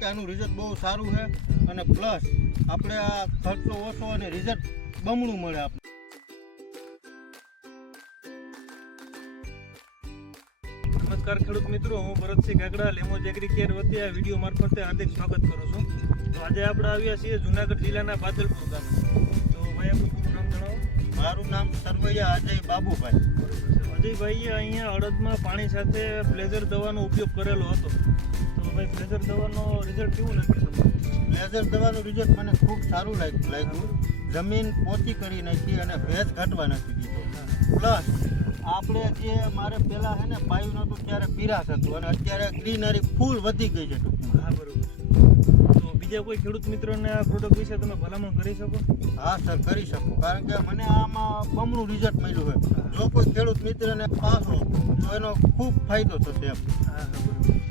કે આનું રિઝલ્ટ બહુ સારું છે અને પ્લસ આપણે આ ખર્ચો ઓછો અને રિઝલ્ટ બમણું મળે આપણે. નમસ્કાર ખેડૂત મિત્રો, હું ભરતસિંહ કાકડા લેમોજ એગ્રીકેર વતી આ વિડીયો મારફતે હાર્દિક સ્વાગત કરું છું. તો આજે આપણે આવ્યા છીએ જુનાગઢ જિલ્લાના બાદલપુર ગામે. તો ભાઈ આપણું પૂરું નામ જણાવો. મારું નામ સરવૈયા અજય બાબુભાઈ. અજયભાઈએ અહીંયા અડદમાં પાણી સાથે પ્લેઝર દવાનો ઉપયોગ કરેલો હતો. તો ભાઈ પ્લેઝર દવાનો રિઝલ્ટ કેવું લાગ્યું તમને? પ્લેઝર દવાનું રિઝલ્ટ મને ખૂબ સારું લાગ્યું. જમીન પોચી કરી નાખી અને ભેજ ઘટવા નથી દીધો. પ્લસ આપણે જે મારે પહેલાં છે ને પાયું નહોતું ત્યારે પીરાશ હતું અને અત્યારે ગ્રીનરી ફૂલ વધી ગઈ છે ટૂંકમાં. હા, બરોબર. તો બીજા કોઈ ખેડૂત મિત્રોને આ પ્રોડક્ટ વિશે તમે ભલામણ કરી શકો? હા સર, કરી શકું, કારણ કે મને આમાં બમણું રિઝલ્ટ મળ્યું છે. જો કોઈ ખેડૂત મિત્રને પાસ હો તો એનો ખૂબ ફાયદો થશે એમ. હા, બરોબર.